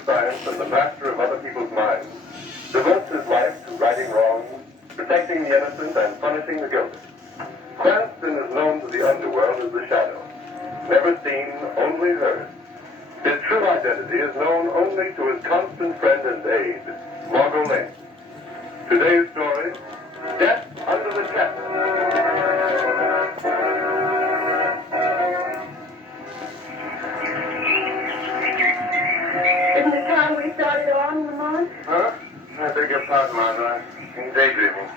of science and the master of other people's minds, devotes his life to righting wrongs, protecting the innocent, and punishing the guilty. Cranston is known to the underworld as the Shadow. Never seen, only heard. His true identity is known only to his constant friend and aide, Margot Lane. Today's story, Death Under the Chapel. Isn't the time we started on, Lamont? Huh? I beg your pardon, Margot. I'm daydreaming.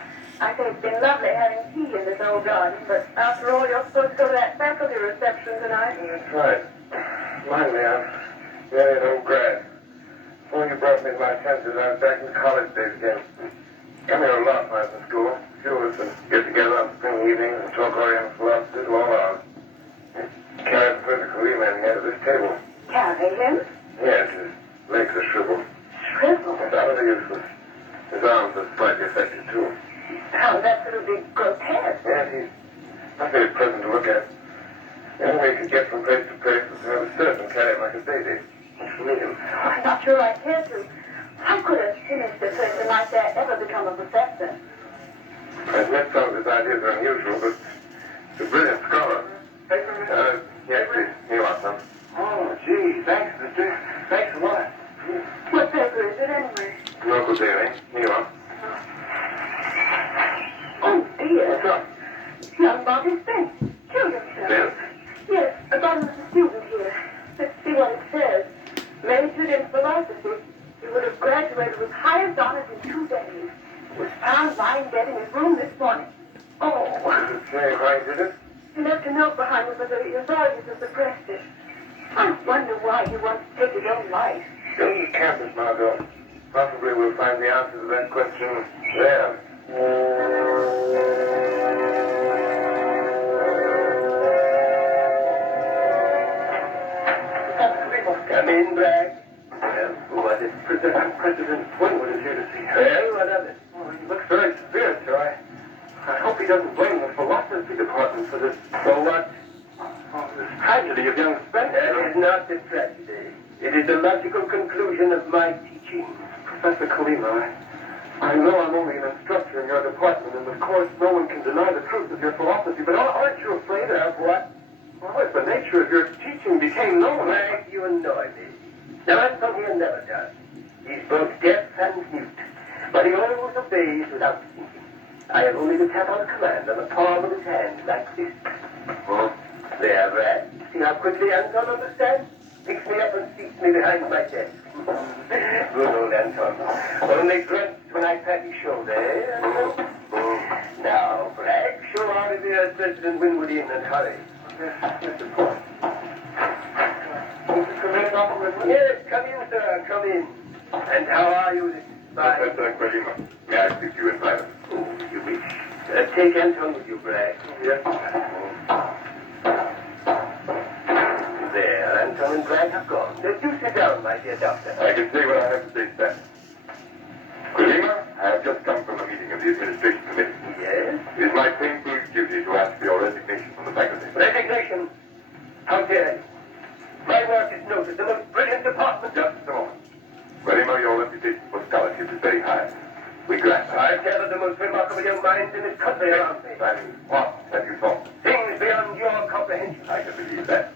I think it's been lovely having tea in this old garden, but after all, you're supposed to go to that faculty reception tonight. That's right. Mind me, I'm really an old grad. Before you brought me to my senses, I was back in college days again. Come here a lot when I was in school. A few of us would get together on spring evenings and talk Oriental philosophy all hours. Carried Professor Kaliman here to this table. Carry him? Yes, his legs are shriveled. Shriveled? Utterly useless. His arms are slightly affected, too. Sounds absolutely grotesque. Yes, he's not very pleasant to look at. The only way he could get from place to place was to have a servant carry him like a baby. Leave him. I'm not sure I care to. How could a sinister person like that ever become a professor? I've met some of his ideas are unusual, but he's a brilliant scholar. Yes, please. Here you are, son. Oh, gee, thanks, mister. Thanks a lot. What paper is it, anyway? Local daily. Here you are. Oh, dear. What's up? Young Bobby Spence. Killed himself. Yes. Yes, a anonymous student here. Let's see what it says. Majored in philosophy. He would have graduated with highest honors in 2 days. Was found lying dead in his room this morning. Oh. Does it say why he did it? He left a note behind him, but the authorities have suppressed it. I wonder why he wants to take his own life. Go to the campus, Margot. Possibly we'll find the answer to that question there. Come in, Bragg. Well, What is President Winwood is here to see her. well, what of it? Oh, he looks very severe, sir. I hope he doesn't blame the philosophy department for this. For what? Oh, this tragedy of young Spencer. That is not a tragedy. It is the logical conclusion of my teaching. Professor Kalima, I know I'm only an instructor in your department, and of course no one can deny the truth of your philosophy, but aren't you afraid of What? Well, if the nature of your teaching became known... Frank, you annoy me. Now, Antonio never does. He's both deaf and mute, but he always obeys without thinking. I have only to tap on a command on the palm of his hand, like this. Oh, There, Brad. See how quickly Anton understands? Picks me up and seats me behind my desk. Good old Anton. Only grunts when I pat his shoulder, eh, Anton? Now, Bragg, show our revered President Winwood in and hurry. Yes, of course. Won't you come in, Dr. Winwood? Yes, come in, sir, come in. And how are you this fine? Professor Kalima, may I speak to you in private? Oh, you wish. Take Anton with you, Bragg. Yes. There, Anton and Bragg have gone. Do sit down, my dear doctor. I can say what I have to say, sir. Kalima, I have just come from a meeting of the administration committee. Yes? It is my painful duty to ask for your resignation from the faculty. Resignation? How dare you? My work is noted, the most brilliant department. Just a moment. Kalima, your reputation for scholarship is very high. We grant that. I've gathered the most remarkable young minds in this country around me. And what have you taught them? Things beyond your comprehension. I can believe that.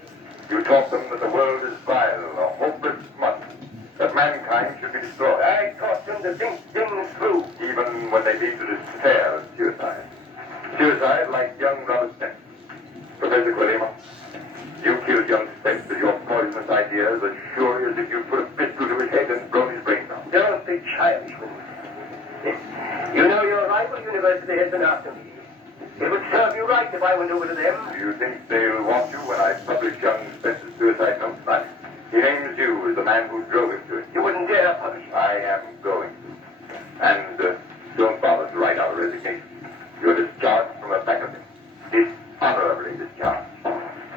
You taught them that the world is vile, a hopeless smut, that mankind should be destroyed. I taught them to think things through. Even when they lead to despair and suicide. Suicide like young Robert Spence. Professor Kalima, you killed young Spence with your poisonous ideas as surely as if you put a pistol to his head and blown his brains out. Don't be childish, Winwood. You know your rival university has been after me. It would serve you right if I went over to them. Do you think they'll want you when I publish young Spence's suicide note? But he names you as the man who drove him to it. You wouldn't dare publish it. I am going to. And don't bother to write out a resignation. You're discharged from the faculty. Dishonorably discharged.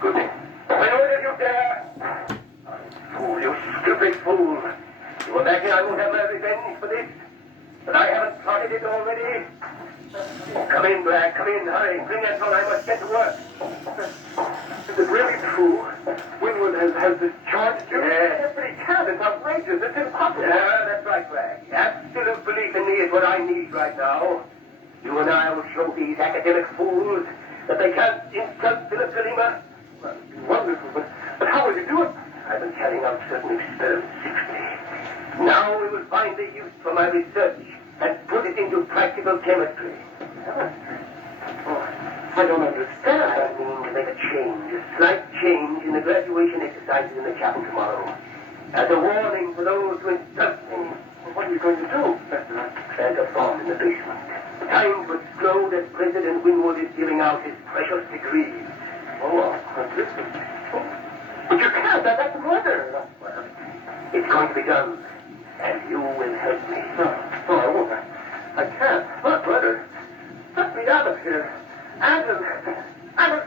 Good day. When will you dare? Fool, you stupid fool. You imagine I won't have my revenge for this? But I haven't plotted it already. Come in, Bragg, come in, hurry. Bring Anton, I must get to work. Is it really true? Winwood has discharged you? Yes. But he can't. It's outrageous. It's impossible. Yeah, that's right, Bragg. Absolute belief in me is what I need right now. You and I will show these academic fools that they can't insult Philip Kalima. Well, it'd be wonderful, but how will you do it? I've been carrying out certain experiments secretly. Now we will find the use for my research and put it into practical chemistry. Oh, I don't understand. I mean to make a change, a slight change in the graduation exercises in the chapel tomorrow. As a warning for those who insult me. Well, what are you going to do, Professor? Plant a bomb in the basement. Time to explode as President Winwood is giving out his precious degrees. Oh, listen. Oh, but you can't. That's murder. Well, it's going to be done, and you will help me. No, I won't. I can't. Not murder. Let me out of here. Anton,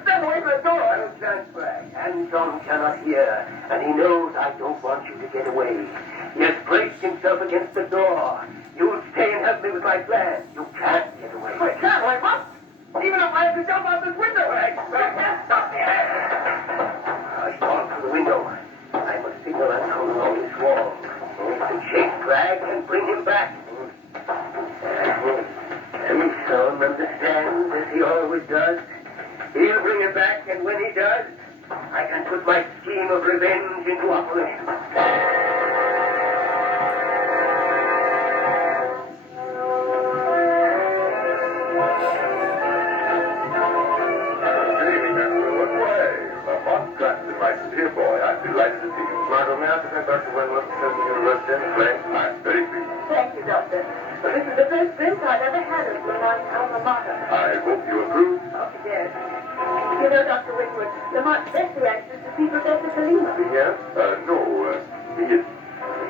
stand away from the door. I don't stand, Bragg. Anton cannot hear, and he knows I don't want you to get away. He has braced himself against the door. You'll stay and help me with my plan. You can't get away. I can't. I must. Even if I have to jump out this window. Bragg, can't stop me. He's gone through the window. I must signal Anton along this wall. To chase Bragg and bring him back. And Son understands, as he always does. He'll bring him back, and when he does, I can put my scheme of revenge into operation. Good evening, Dr. Winwood. Why, Lamont Cranston, my sincere boy. I'm delighted to see you. Margot, may I present Dr. Winwood, President of the University and Clay? I'm very pleased. Thank you, Doctor. Well, this is the first glimpse I've ever had of Lamont's alma mater. I hope you approve. Oh, yes. You know, Dr. Winwood, Lamont's very anxious to see Professor Kalima. Yes? No, he is.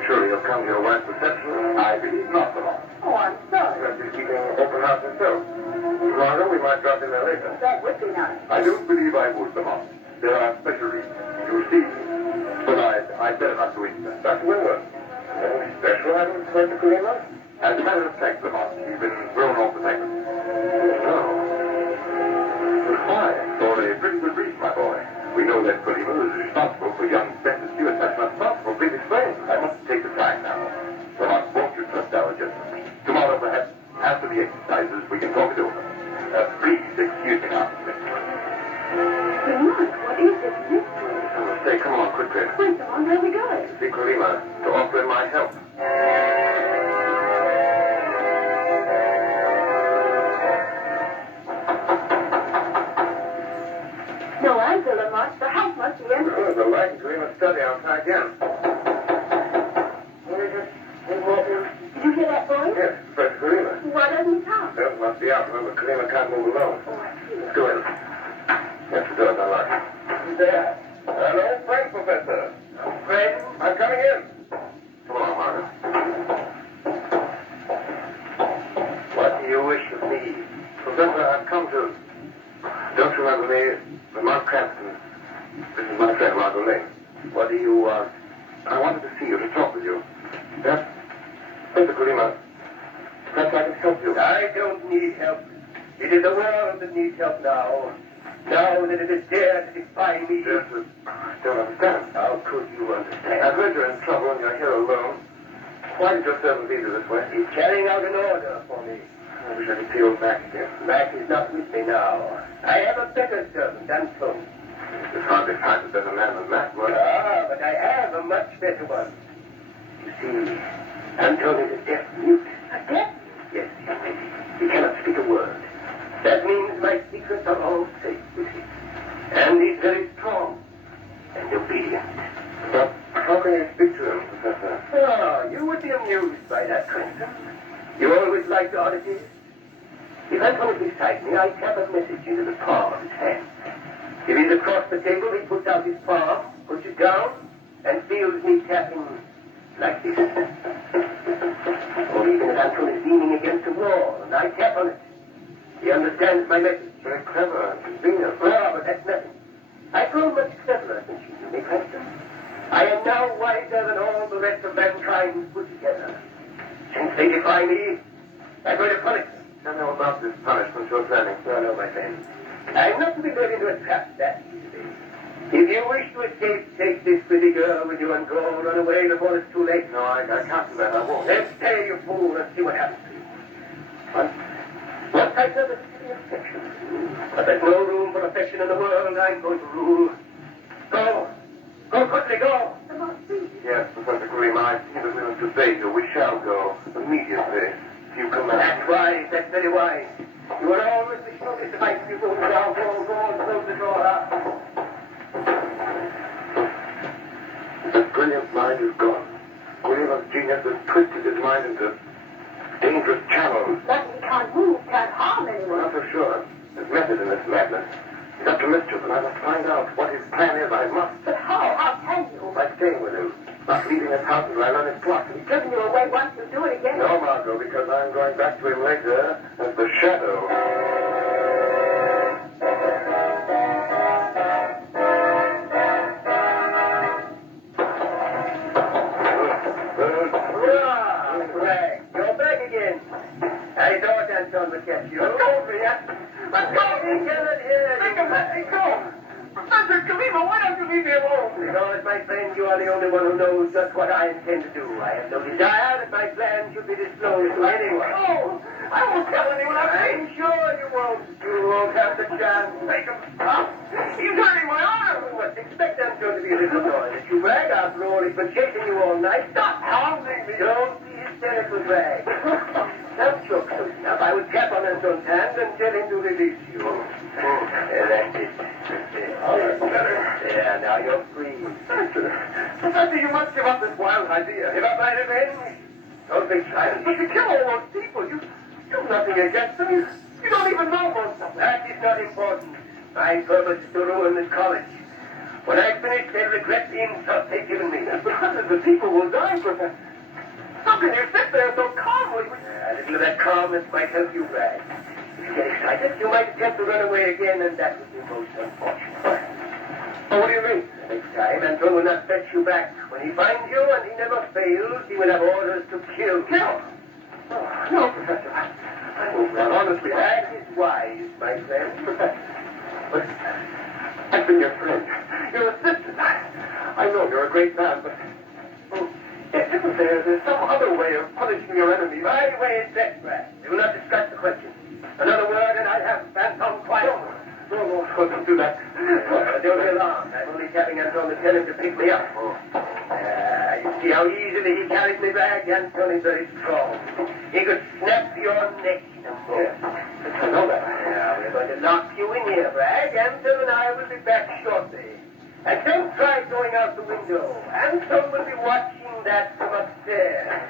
Surely he'll come to your wife's reception. I believe not, Lamont. Oh, I'm sorry. Perhaps he's keeping open house himself. Margot, we might drop in there later. That would be nice. I don't believe I would, Lamont. There are special reasons. You see. But I'd better not go into that. Dr. Winwood, anything special happened to Professor Kalima? As a matter of fact, Lamont, he's been thrown off the faculty. No. But why? For a pretty good reason, my boy. We know that Kalima is responsible for young Spencer Stewart. That's not possible. Please explain. I must take the time now. Lamont, won't you trust our judgment? Tomorrow, perhaps, after the exercises, we can talk it over. Please excuse me now. Lamont, what is this mystery? Say, come on, quickly. Wait, Lamont, where are we going? See Kalima, to offer him my help. No answer, Lamont. The house must be empty. Oh, the light in Kalima's study. I'll try again. Did you hear that voice? Yes, Professor Kalima. Why doesn't he come? Well, must be out. Remember, Kalima can't move alone. Oh, I see. Let's go in. Yes, the door's unlocked. Who's there? Hello, Frank, Professor. Fred, I'm coming in. come on, Margaret. What do you wish of me? Professor, I've come to... Don't you remember me? Lamont Cranston. This is my friend, Margot Lane. What do you want? I wanted to see you, to talk with you. Yes? Professor Kalima, perhaps I can help you. I don't need help. It is the world that needs help now. Now that it has dared to defy me. Yes, I don't understand. How could you understand? I've heard you're in trouble and you're here alone. Why did your servant lead you this way? He's carrying out an order for me. I wish I could see old Mac again. Mac is not with me now. I have a better servant, Anton. It's hardly find a better man than Mac, but... Ah, but I have a much better one. You see, Anton is a deaf mute. A death? Yes, he cannot speak a word. That means my secrets are all safe with him. And he's very strong and obedient. But how can you speak to him, Professor? Ah, you would be amused by that, Cranston. You always liked oddities. If Anton is beside me, I tap a message into the palm of his hand. If he's across the table, he puts out his palm, puts it down, and feels me tapping like this. Or even if Anton is leaning against a wall, and I tap on it, he understands my message. Very clever and convenient. Ah, but that's nothing. I've grown much cleverer since you knew me, Cranston. I am now wiser than all the rest of mankind put together. Since they defy me, I'm going to punish them. Tell me all about this punishment you're planning. No, my friend. I'm not to be led into a trap that easily. If you wish to escape, take this pretty girl with you and go run away before it's too late. No, I can't do that. I won't. Then stay, you fool, and see what happens to you. Once I said affection. But there's no room for affection in the world. I'm going to rule. Go. Go quickly, go. Yes, Professor Kulima, I've seen the women today, so we shall go immediately. If you command. That's wise. That's very wise. You will always be sure to fight if you go down. Go and close the door up. His brilliant mind is gone. Kulima's genius has twisted his mind into dangerous channels. Nothing he can't move, can't harm We're anyone. not so sure. There's method in this madness. He's up to mischief, and I must find out what his plan is. I must. But how? How can you? By staying with him. Not leaving his house until I learn his plot. He's driven you away once, you'll do it again. No, Margot, because I'm going back to him later as the Shadow. Hurrah! Greg, you're back again. I thought Anton would catch you. Let go of me, Let go! He cannot hear you. Let me go! Professor Kulima, why don't you leave me alone? Because, my friend, you are the only one who knows just what I intend to do. I have no desire that my plan should be disclosed to anyone. Oh, I won't tell anyone. I'm sure you won't. You won't have the chance. Make him stop. He's hurting my arm. You must expect I'm going to be a little annoyed at you, Bragg. After all, he's been chasing you all night. Stop hounding me. Don't be hysterical, Bragg. Now, choke soon enough. I would tap on Anton's hand and tell him to release you. That's it. Oh, that's better. Yeah, now you're free. Professor, you must give up this wild idea. Give up my revenge? Don't be silent. But you kill all those people. You've nothing against them. You don't even know most of them. That is not important. My purpose is to ruin this college. When I finish, they'll regret the insult they've given me. But hundreds of people will die, Professor. How can you sit there so calmly? A little of that calmness might help you, Bragg. If you get excited, you might attempt to run away again, and that would be most unfortunate. Oh, what do you mean? Next time, Anton will not fetch you back. When he finds you, and he never fails, he will have orders to kill. Kill? Oh, no, Professor. I won't run, honestly. That is wise, my friend. Professor, but I've been your friend, your assistant. I know you're a great man, but isn't there's some other way of punishing your enemy? My way is best, Bragg. We will not discuss the question. Another word, and I'll have Anton quiet. No, don't do that. Don't be alarmed. I'm only tapping Anton to tell him to pick me up. You see how easily he carries me back? Anton is very strong. He could snap your neck in a moment. I know that. Now, we're going to lock you in here, Bragg. Anton and I will be back shortly. And don't try going out the window. Anton will be watching that from upstairs.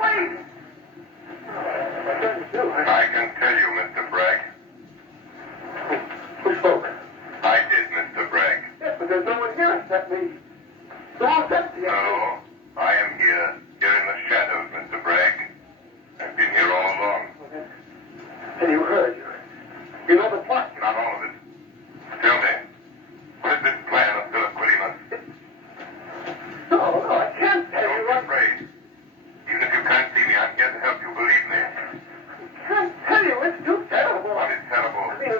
Wait! I can tell you, Mr. Bragg. Who spoke? I did, Mr. Bragg. Yes, but there's no one here except me. The whole empty. No, I am here in the shadows, Mr. Bragg. I've been here all along. And you heard. You know the plot. Not all of it. Tell me, what is this plan of Philip Quilliman? No, I can't tell Don't you. be afraid. Even if you can't see me, I'm here to help you. Believe me. I can't tell you. It's too terrible. What is terrible? I mean,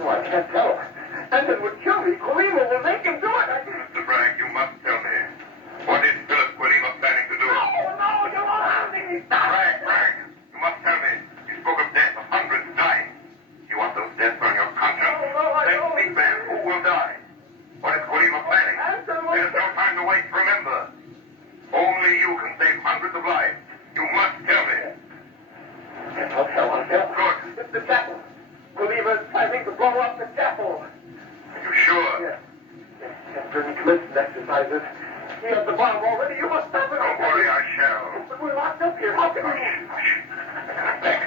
no, I can't tell. Anton would kill me. Kulima will make him do it. Mr. Bragg, you must tell me. What is Philip Quilliman planning to do? No, you won't have me. Stop. Bragg, you must tell me. You spoke of death, of hundreds dying. You want those deaths on your conscience? No, I Then don't. speak then. Who will die? What is Quilliman planning? Anton will... There's no time to wait. Remember, only you can save hundreds of lives. You must tell me. I'll tell. Good. It's the chapel. Kulima is planning to blow up the chapel. Are you sure? Yes. During commission exercises. He has the bomb already. You must stop it. Don't worry, I shall. But we're locked up here. How can we... Back.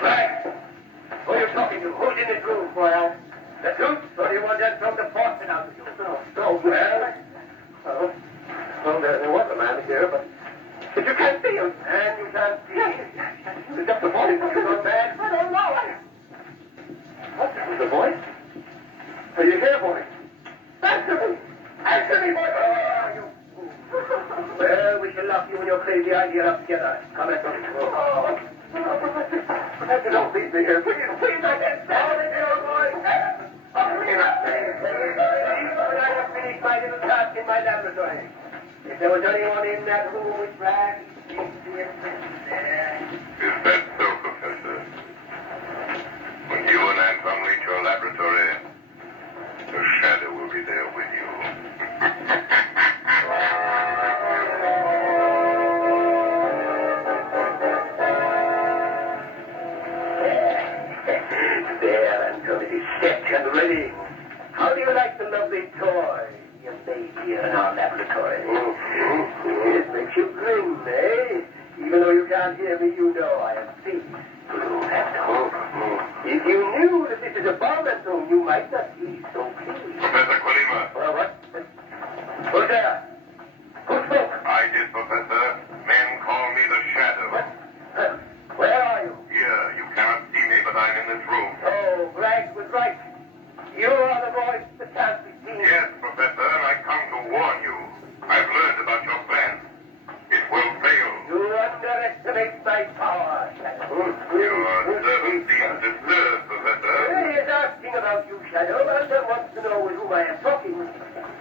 Bragg, who are you talking to? Who's in this room? Well, The truth, or do you want Anton to force it out of you? Well, there was a man here, but you can't see him. And you can't see him. It's just a voice. You go back. I don't know. What? That was a voice? Are you here, boy? Answer me! Answer me, boy! Well, we shall lock you and your crazy idea up together. Come, Anton. Oh, Professor. Professor, don't leave me here. Please, please, I can't stand it here, boy. When I have finished my little task in my laboratory, if there was anyone in that room with rags, he'd be a prince there. Is that so, Professor? When you and Anton reach your laboratory, the shadow will be there with you. There, Anton, it is set and ready. How do you like the lovely toy you made here in our laboratory? It makes you grin, eh? Even though you can't hear me, you know I am pleased. If you knew that this is a bomb, Anton, you might not be so pleased. Professor Colima. Well, what? Who's there? Who spoke? I did, Professor. Men call me the Shadow. What? Where are you? Here, you cannot see me, but I'm in this room. Oh, Bragg was right. You are the voice that can't be seen. Yes, Professor, and I come to warn you. I've learned about your plan. It will fail. You underestimate my power, Shadow. Your servant seems disturbed, Professor. He is asking about you, Shadow. Anton wants to know with whom I am talking.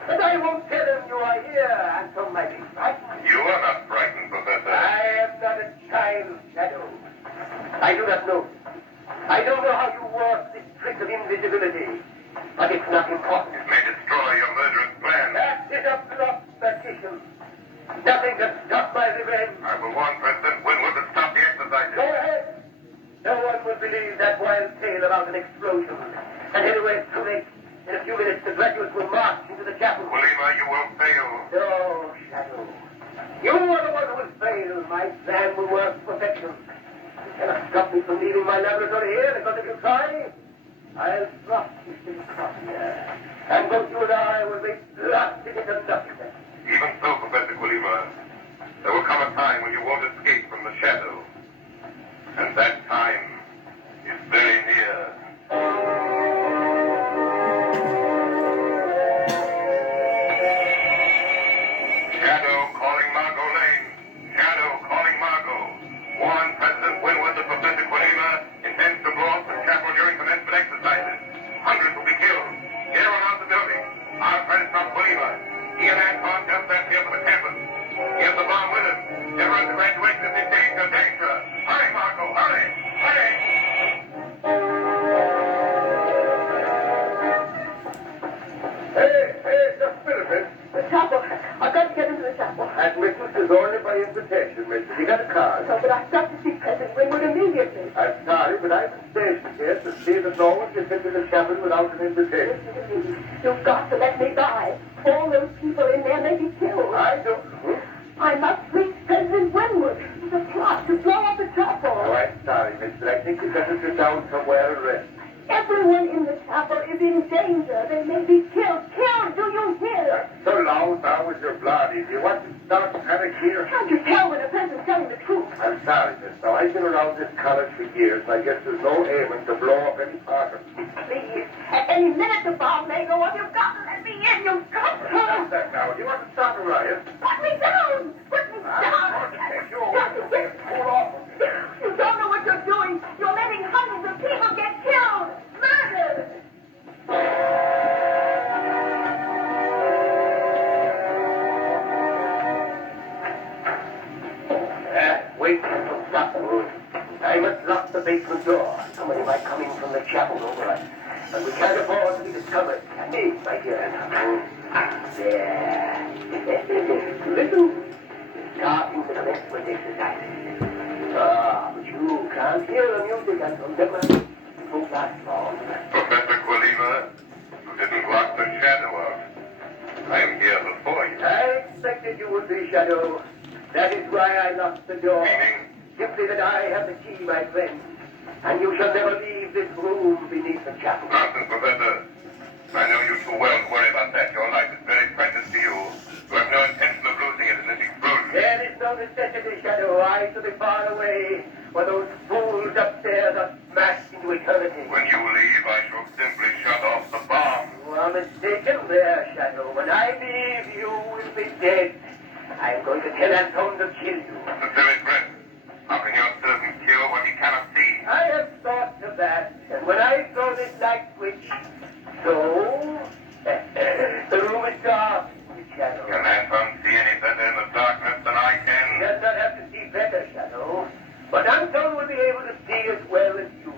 But I won't tell him you are here. Anton might be frightened. You are not frightened, Professor. I am not a child, Shadow. I do not know. I don't know how you work this trick of invisibility. But it's not important. It may destroy your murderous plan. That is a bluff, magician. Nothing can stop my revenge. I will warn President Winwood to stop the exercises. Go ahead. No one will believe that wild tale about an explosion. And anyway, it's too late. In a few minutes, the graduates will march into the chapel. Colima, you will fail. No, Shadow. You are the one who will fail. My plan will work to perfection. You cannot stop me from leaving my laboratory here because if you try, I'll drop this thing across here. And both you and I will be blasted into nothingness. Even so, Professor Colima, there will come a time when you won't escape from the Shadow. And that time is very near. Shadow calling Margot Lane. Shadow calling Margot. Warn President Winwood that Professor Colima intends to blow up the chapel during commencement exercises. Hundreds will be killed. Get her out the building. I'll try to stop Colima. He and Anton just left here for the campus. He has the bomb with him. Get her at the graduation is in danger, danger. Hurry, Margot, hurry, hurry. Hey, just a minute. The chapel. I've got to get into the chapel. Admittance is only by invitation, mister. You got a card? No, but I've got to see President Winwood immediately. I'm sorry, but I've been stationed here to see that no one gets into the chapel without an invitation. Listen to me. You've got to let me die. All those people in there may be killed. I don't know. I must reach President Winwood. It's a plot to blow up the chapel. Oh, I'm sorry, mister. I think you'd better sit down somewhere and rest. Everyone in the chapel is in danger. They may be killed. Killed, do you hear? So loud now with your blood. If you want to start panic here. Can't you tell when a person's telling the truth? I'm sorry, miss. Now, I've been around this college for years, and I guess there's no aiming to blow up any part of it. Please, at any minute the bomb may go off. You've got to let me in. You've got to. Stop that now. Do you want to start a riot? Put me down. Put me I'm down. going to take you away. Pull off. You don't know what you're doing. You're letting hundreds of people get killed. Murdered. Wait until stop. I must lock the basement door. Somebody might come in from the chapel over us. And we can't afford to be discovered. Hey, my dear. There. Listen. Starting the commencement exercises. But you can't hear the music until never. It won't last long. Professor Colima, you didn't block the Shadow out. I am here before you. I expected you would be, Shadow. That is why I locked the door. Meaning? Simply that I have the key, my friend. And you shall never leave this room beneath the chapel. Nonsense, Professor. I know you too well to worry about that. Your life is very precious to you. You have no intention of losing it in this explosion. There is no necessity, Shadow. I shall be far away where those fools upstairs are smashed into eternity. When you leave, I shall simply shut off the bomb. You are mistaken there, Shadow. When I leave, you will be dead. I'm going to tell Anton to kill you. Mr. Silly Friend, how can your servant kill what he cannot see? I And when I throw this light switch, so, the room is dark in the shadow. Can Anton see any better in the darkness than I He can? does not have to see better, Shadow. But Anton will be able to see as well as you.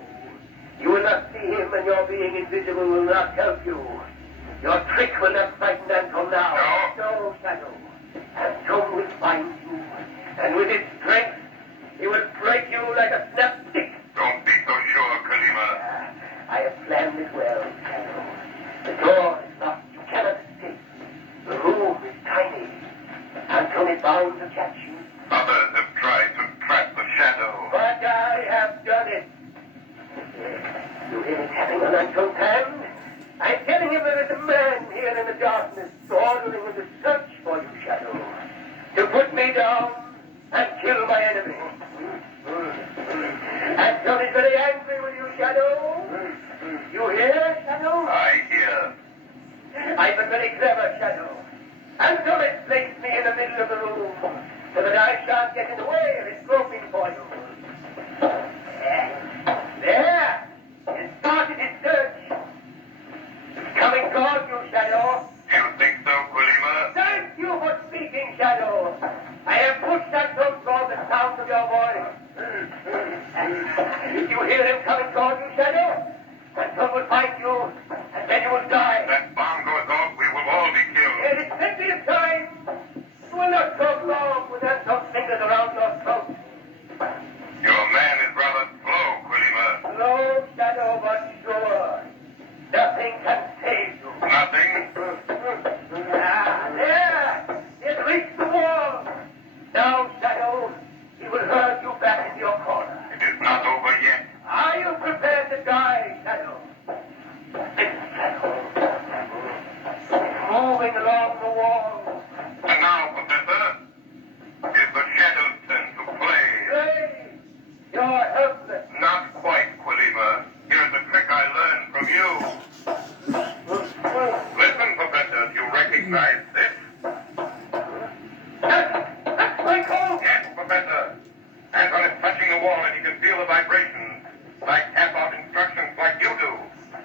You will not see him, and your being invisible will not help you. Your trick will not frighten Anton now. No, Shadow. Anton will find you, and with his strength, he will break you like a snapped stick. Don't be so sure, Kalima. I have planned it well, Shadow. The door is locked. You cannot escape. The room is tiny. Anton is bound to catch you. Others have tried to trap the shadow. But I have done it. You hear me tapping on Anton's hand? I'm telling him there is a man here in the darkness ordering him to search for you, Shadow. To put me down and kill my enemy. Anton is very angry with you, Shadow. You hear, Shadow? I hear. I've been very clever, Shadow. Anton has placed me in the middle of the room so that I shan't get in the way of his groping for you. There! He started his search. He's coming toward you, Shadow. Do you think so, Kalima? Thank you for speaking, Shadow. I have pushed Anton toward the sound of your voice. If you hear him coming toward you, Shadow, Anton will find you, and then you will die. That bomb goes off, we will all be killed. It is plenty of time. You will not talk long with Anton's fingers around your throat. Your man is rather slow, Kalima. No, Shadow, but sure. Nothing can save you. Nothing? Ah, there! It reached the wall. Now, Shadow, he will herd you back into your corner. It is not over yet. Are you prepared to die, Shadow? Listen, Shadow. It's moving along the wall. And now, Professor, is the shadow's turn to play. Hey, you're helpless. Not quite, Kalima. Here's a trick I learned from you. Listen, Professor, do you recognize this? That's my coat. Yes, Professor. Anton is touching the wall and he can feel the vibrations. I tap out instructions like you do.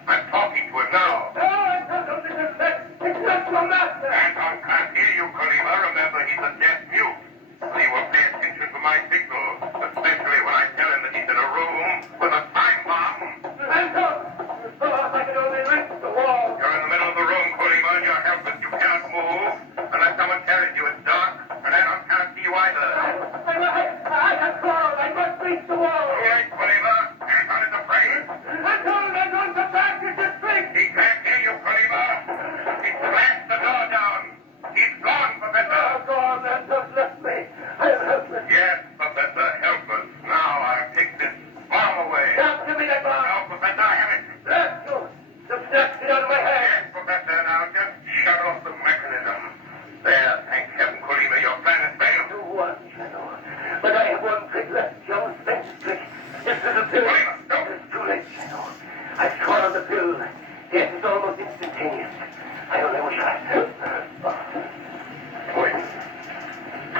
I'm talking to him now. No, Anton, don't listen. It's not your master. Anton can't hear you, Kalima. Remember, he's a deaf mute. So you will pay attention to my signal, especially when I tell him that he's in a room with a time bomb. Anton! Oh, I can only reach the wall. You're in the middle of the room, Kalima, and you're helpless. You can't move unless someone carries you. It's dark, and Anton can't see you either. I have crawled. I must reach the wall. All right, Kalima. Anton is afraid. Anton, come back. It's a trick. He can't hear you, Kalima. He smashed the door down. He's gone, Professor. Oh, go on, Anton, left me. I am helpless. Yes, Professor, helpless. Now I'll take this bomb away. Stop, give me that bomb. No, Professor, I have it. Bless you. You snatched it out of my hand. Yes, Professor, now just shut off the mechanism. There, thank heaven, Kalima, your plan has failed. You won, Shadow. But I have one trick left. Jones Spencer's trick. This little pill. Kalima, no. It's too late, Shadow. I've swallowed the pill. Death is almost instantaneous. I only wish I... Poison.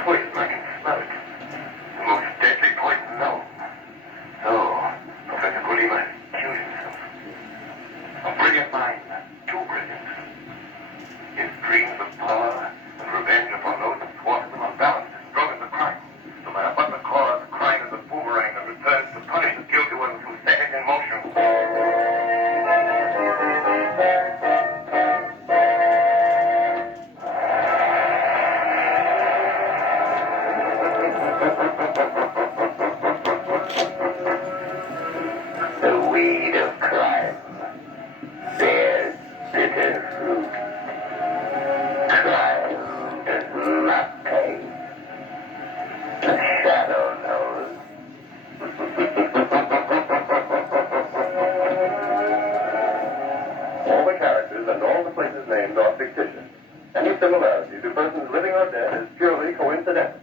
Poison, I can smell it. The most deadly poison known. Oh, Professor Kalima has killed himself. A brilliant mind, too brilliant. His dreams of power and revenge upon those who thwarted him on balance as strong as the crime. No matter what the cause, the crime is a boomerang that returns to punish the guilty ones who set it in motion. The weed of crime bears bitter fruit. Crime does not pay. The shadow knows. All the characters and all the places named are fictitious. Any similarity to persons living or dead is purely coincidental.